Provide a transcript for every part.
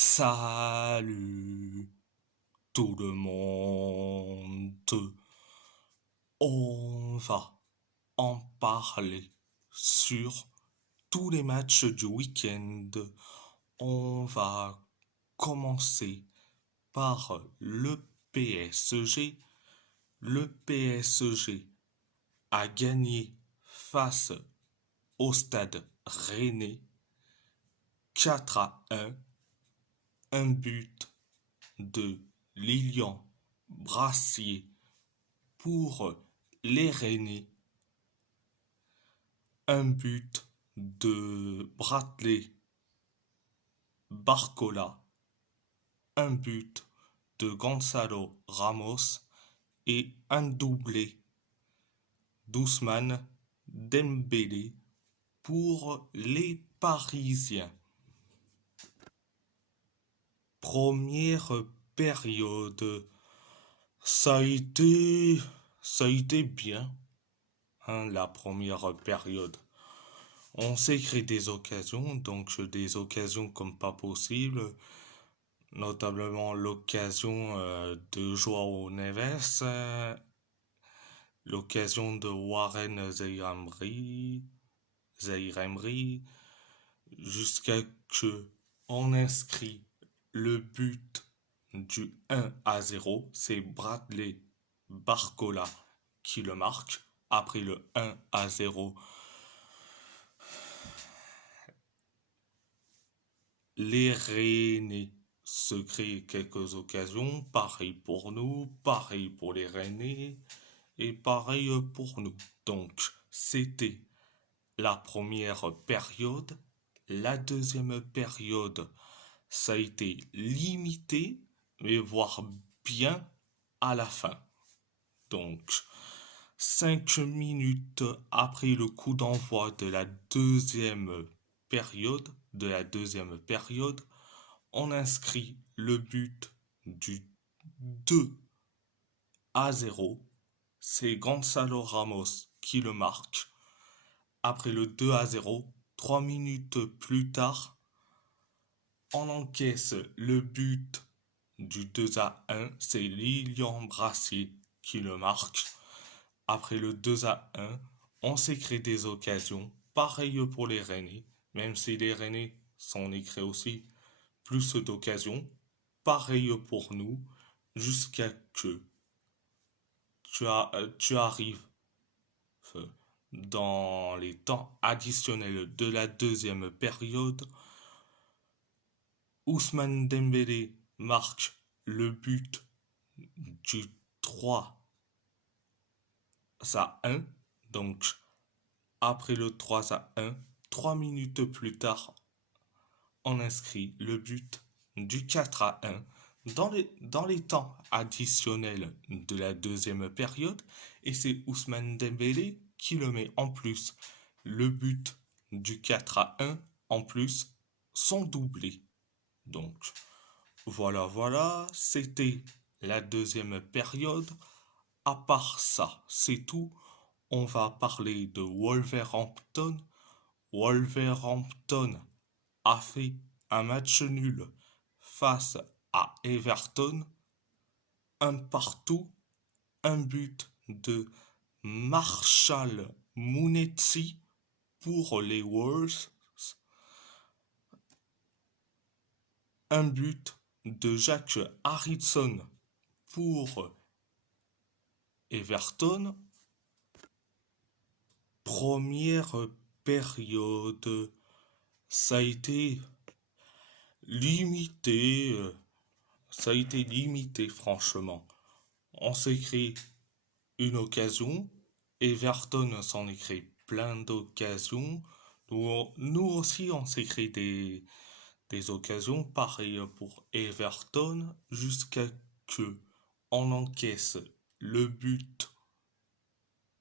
Salut tout le monde. On va en parler sur tous les matchs du week-end. On va commencer par le PSG. Le PSG a gagné face au stade Rennais 4-1. Un but de Lilian Brassier pour les Rennais, un but de Bradley Barcola, un but de Gonzalo Ramos et un doublé d'Ousmane Dembélé pour les Parisiens. Première période, ça a été, ça a été bien, hein, la première période. On s'est créé des occasions, donc des occasions comme pas possible, notamment l'occasion de Joao Neves, l'occasion de Warren Zaïre-Emery, jusqu'à que on inscrit le but du 1-0. C'est Bradley Barcola qui le marque. Après le 1-0, les Rennais se créent quelques occasions. Pareil pour nous, pareil pour les Rennais et pareil pour nous. Donc, c'était la première période. La deuxième période, ça a été limité, mais voire bien à la fin. Donc, 5 minutes après le coup d'envoi de la deuxième période, on inscrit le but du 2-0. C'est Gonzalo Ramos qui le marque. Après le 2-0, 3 minutes plus tard, on encaisse le but du 2-1. C'est Lilian Brassier qui le marque. Après le 2-1, on s'est créé des occasions. Pareil pour les Rennais, même si les Rennais s'en est créé aussi plus d'occasions. Pareil pour nous, jusqu'à que tu arrives euh, dans les temps additionnels de la deuxième période. Ousmane Dembélé marque le but du 3-1. Donc, après le 3-1, 3 minutes plus tard, on inscrit le but du 4-1 dans les temps additionnels de la deuxième période. Et c'est Ousmane Dembélé qui le met en plus. Le but du 4-1, en plus, son doublé. Donc, voilà, c'était la deuxième période. À part ça, c'est tout. On va parler de Wolverhampton. Wolverhampton a fait un match nul face à Everton. Un partout, un but de Marshall Mounetzi pour les Wolves. Un but de Jack Harrison pour Everton. Première période, ça a été limité, franchement. On s'est créé une occasion, Everton s'en est créé plein d'occasions. Nous aussi, on s'est créé des occasions, pareil pour Everton, jusqu'à que on encaisse le but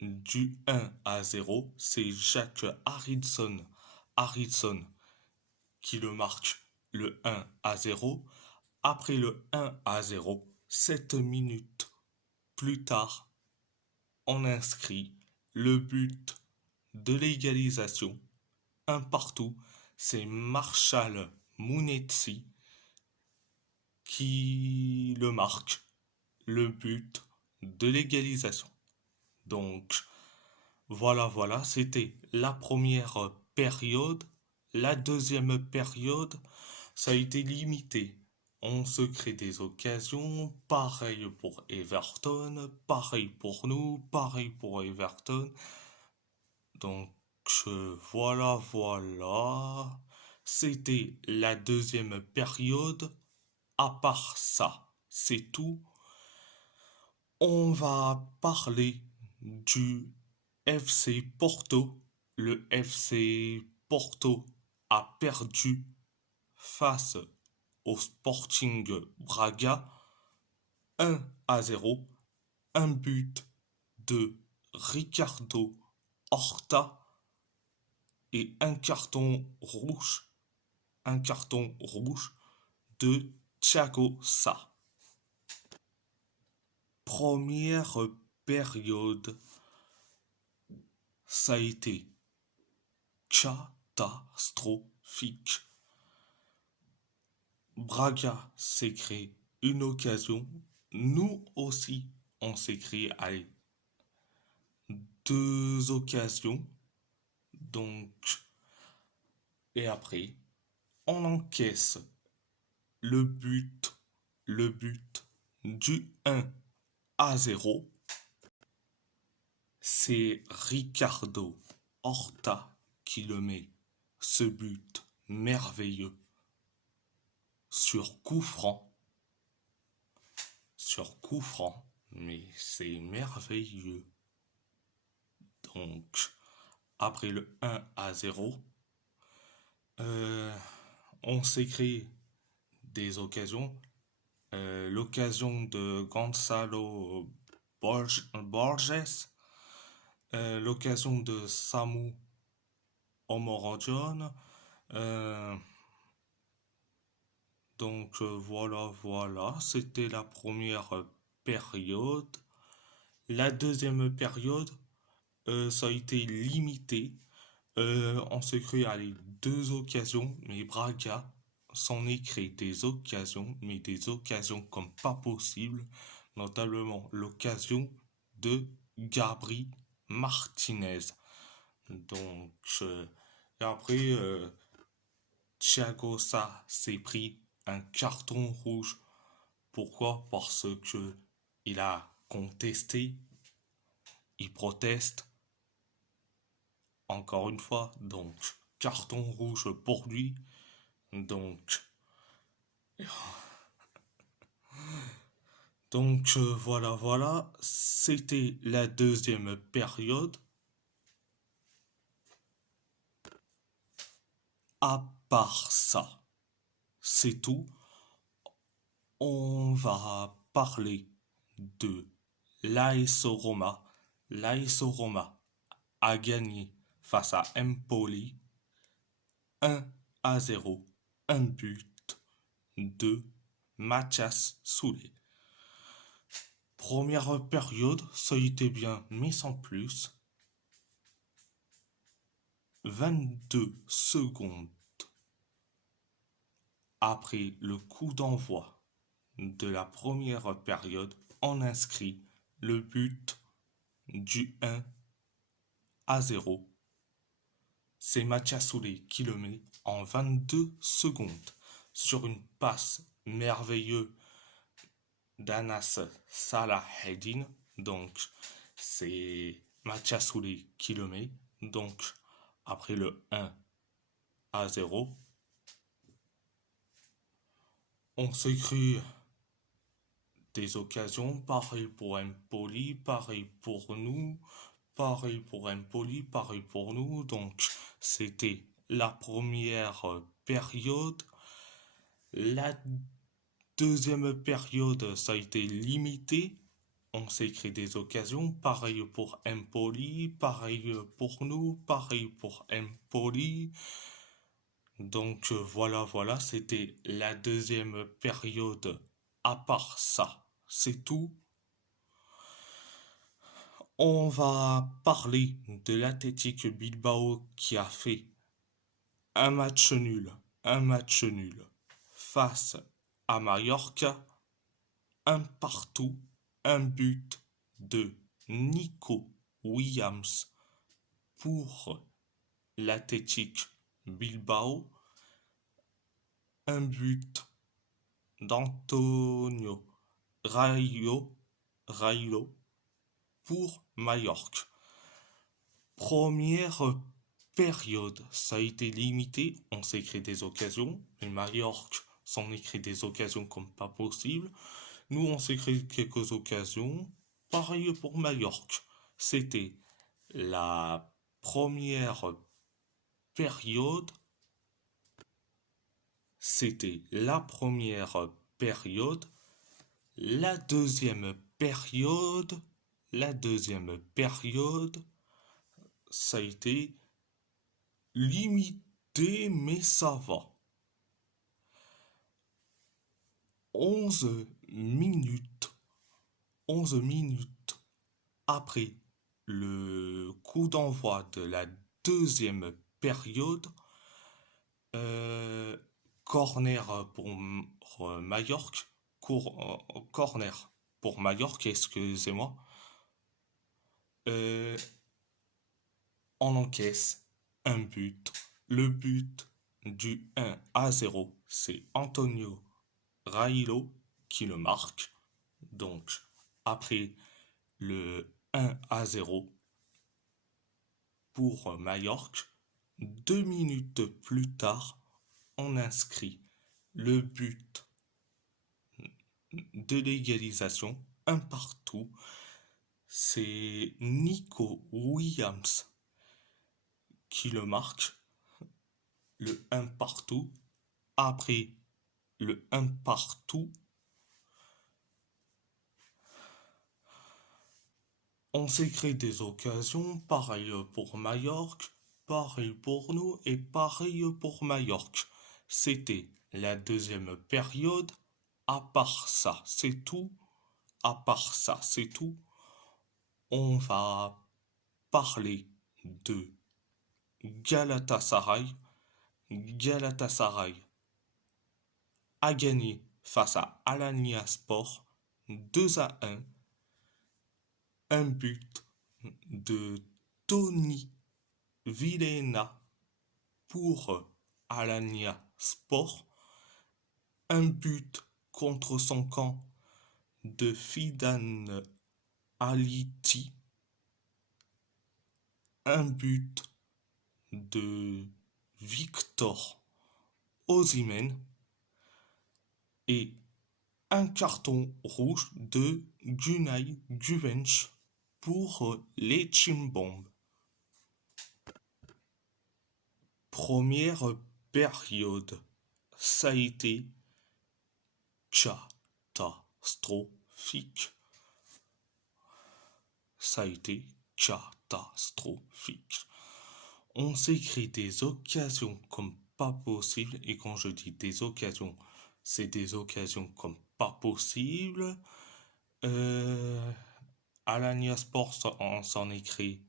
du 1-0. C'est Jack Harrison qui le marque le 1-0. Après le 1-0, 7 minutes plus tard, on inscrit le but de l'égalisation. Un partout, c'est Marshall Mounetzi qui le marque, le but de l'égalisation. Donc, voilà, c'était la première période. La deuxième période, ça a été limité. On se crée des occasions, pareil pour Everton, pareil pour nous, pareil pour Everton. Donc, voilà. C'était la deuxième période. À part ça, c'est tout. On va parler du FC Porto. Le FC Porto a perdu face au Sporting Braga 1-0. Un but de Ricardo Horta et un carton rouge de Thiago Sa. Première période, ça a été catastrophique. Braga s'est créé une occasion. Nous aussi, on s'est créé deux occasions. Donc, et après, on encaisse le but, le but du 1-0. C'est Ricardo Horta qui le met, ce but merveilleux sur coup franc. Sur coup franc, mais c'est merveilleux. Donc, après le 1-0, on s'est créé des occasions. L'occasion de Gonzalo Borges, l'occasion de Samu Omorodion. Donc voilà, c'était la première période. La deuxième période, ça a été limité. On s'est créé deux occasions, mais Braga s'en est créé des occasions, mais des occasions comme pas possible, notamment l'occasion de Gabri Martinez. Donc, et après, Thiago Sa s'est pris un carton rouge. Pourquoi? Parce que il a contesté, il proteste. Encore une fois, donc carton rouge pour lui. Donc, voilà, c'était la deuxième période. À part ça, c'est tout. On va parler de l'AS Roma. L'AS Roma a gagné face à Empoli 1-0. Un but de Mathias Soulé. Première période, ça a été bien, mais sans plus. 22 secondes après le coup d'envoi de la première période, on inscrit le but du 1-0. C'est Mathias Soulé qui le met en 22 secondes sur une passe merveilleuse d'Anas Salaheddine. Donc, c'est Mathias Soulé qui le met. Donc, après le 1-0, on s'est cru des occasions. Pareil pour Empoli, pareil pour nous. Pareil pour Empoli, pareil pour nous. Donc, c'était la première période. La deuxième période, ça a été limité. On s'est créé des occasions. Pareil pour Empoli, pareil pour nous, pareil pour Empoli. Donc voilà, c'était la deuxième période. À part ça, c'est tout. On va parler de l'Athletic Bilbao qui a fait un match nul face à Mallorca, un partout, un but de Nico Williams pour l'Athletic Bilbao, un but d'Antonio Raillo pour Mallorca. Première période, ça a été limité, on s'est créé des occasions, et Mallorca s'en est créé des occasions comme pas possible. Nous, on s'est créé quelques occasions, pareil pour Mallorca. C'était la première période, c'était la première période, la deuxième période, la deuxième période, ça a été limité, mais ça va. 11 minutes, 11 minutes après le coup d'envoi de la deuxième période, euh, corner pour Mallorca, corner pour Mallorca, excusez-moi, euh, on encaisse un but. Le but du 1-0, c'est Antonio Raillo qui le marque. Donc, après le 1-0 pour Mallorca, 2 minutes plus tard, on inscrit le but de l'égalisation, un partout. C'est Nico Williams qui le marque, le un partout. Après le un partout, on s'est créé des occasions, pareil pour Mallorca, pareil pour nous et pareil pour Mallorca. C'était la deuxième période. À part ça, c'est tout. À part ça, c'est tout. On va parler de Galatasaray. Galatasaray a gagné face à Alanya Sport 2-1. Un but de Tony Vilhena pour Alanya Sport. Un but contre son camp de Fidan Aliti. Un but de Victor Osimhen et un carton rouge de Gunay Guvench pour les Chimbombes. Première période, ça a été catastrophique. Ça a été catastrophique. On s'est créé des occasions comme pas possible. Et quand je dis des occasions, c'est des occasions comme pas possible. Alanya Sport, on s'en est créé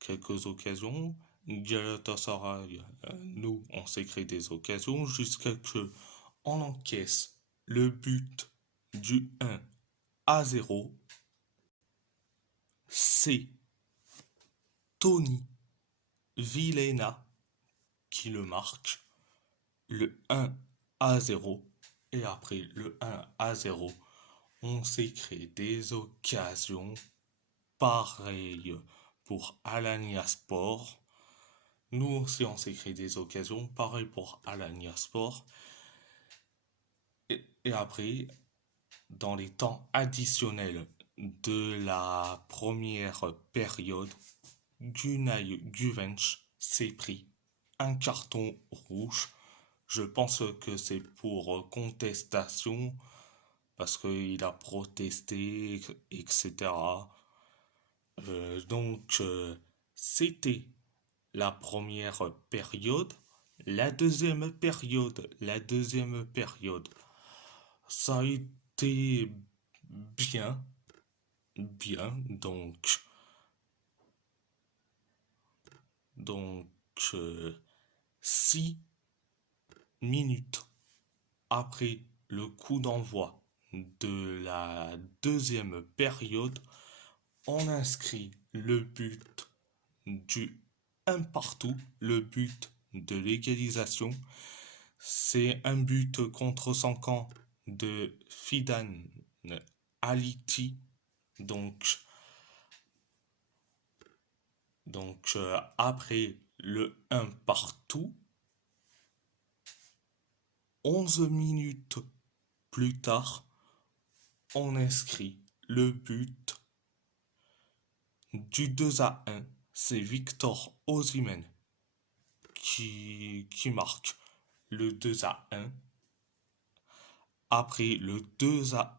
quelques occasions. Galatasaray, nous, on s'est créé des occasions jusqu'à ce qu'on encaisse le but du 1-0. C'est Tony Vilhena qui le marque, le 1-0. Et après le 1-0, on s'est créé des occasions pareilles pour Alanya Sport. Nous aussi, on s'est créé des occasions pareilles pour Alanya Sport. Et après, dans les temps additionnels de la première période, Gunay Guvench s'est pris un carton rouge. Je pense que c'est pour contestation, parce qu'il a protesté, etc. Donc, c'était la première période. La deuxième période, ça a été bien, bien. Donc, 6 minutes après le coup d'envoi de la deuxième période, on inscrit le but du un partout, le but de l'égalisation. C'est un but contre son camp de Fidan Aliti. Donc, après le un partout, 11 minutes plus tard, on inscrit le but du 2-1. C'est Victor Osimhen qui marque le 2-1. Après le 2-1,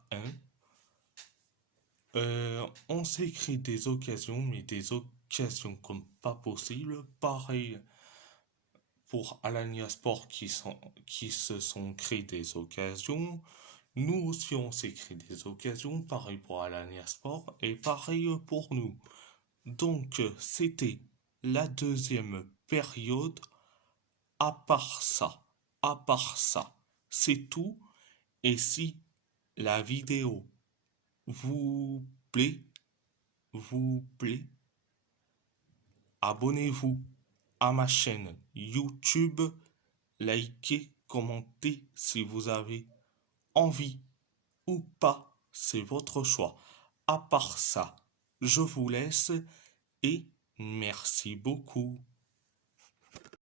on s'est créé des occasions, mais des occasions comme pas possible. Pareil pour Alanya Sport qui se sont créés des occasions. Nous aussi, on s'est créé des occasions. Pareil pour Alanya Sport et pareil pour nous. Donc, c'était la deuxième période. À part ça, c'est tout. Et si la vidéo vous plaît, vous plaît, abonnez-vous à ma chaîne YouTube, likez, commentez si vous avez envie ou pas, c'est votre choix. À part ça, je vous laisse et merci beaucoup.